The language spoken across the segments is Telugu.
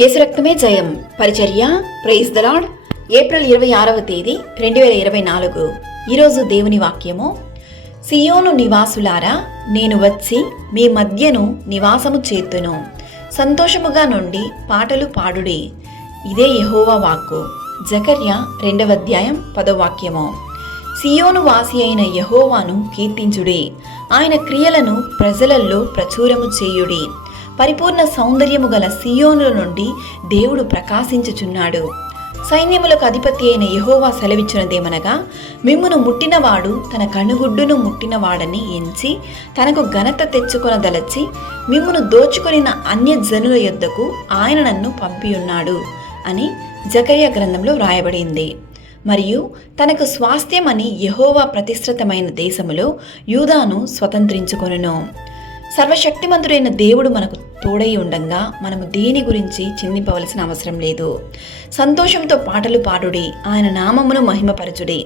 యేసు రక్తమే జయం పరిచర్య ప్రైజ్ ద లార్డ్. ఏప్రిల్ 26వ తేదీ 2024. ఈరోజు దేవుని వాక్యము. సియోను నివాసులారా, నేను వచ్చి మీ మధ్యను నివాసము చేతును. సంతోషముగా నుండి పాటలు పాడుడి. ఇదే యెహోవా వాక్కు. జకర్య 2వ అధ్యాయం 10వ వాక్యము. సియోను వాసి అయిన యెహోవాను కీర్తించుడి. ఆయన క్రియలను ప్రజలలో ప్రచురము చేయుడి. పరిపూర్ణ సౌందర్యము గల సియోనుల నుండి దేవుడు ప్రకాశించుచున్నాడు. సైన్యములకు అధిపతి అయిన యెహోవా సెలవిచ్చినదేమనగా, మిమ్మును ముట్టినవాడు తన కనుగుడ్డును ముట్టినవాడని ఎంచి తనకు ఘనత తెచ్చుకొనదలచి మిమ్మును దోచుకొనిన అన్యజనుల యొద్దకు ఆయన నన్ను పంపియున్నాడు అని జకర్య గ్రంథంలో వ్రాయబడింది. మరియు తనకు స్వాస్థ్యమని యెహోవా ప్రతిష్ఠితమైన దేశములో యూదాను స్వతంత్రించుకొనును. సర్వశక్తిమంతుడైన దేవుడు మనకు తోడై ఉండంగా మనము దేని గురించి చింతింపవలసిన అవసరం లేదు. సంతోషంతో పాటలు పాడుడి, ఆయన నామమును మహిమపరచుడి.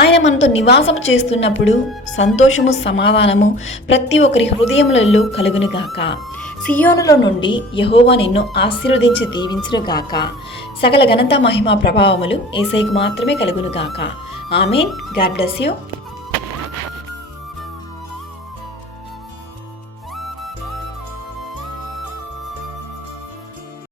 ఆయన మనతో నివాసము చేస్తున్నప్పుడు సంతోషము సమాధానము ప్రతి ఒక్కరి హృదయములలో కలుగునుగాక. సియోనులో నుండి యెహోవా నిన్ను ఆశీర్వదించి దీవించునుగాక. సకల ఘనత మహిమ ప్రభావములు యేసయ్యకు మాత్రమే కలుగునుగాక. ఆమేన్. God bless you.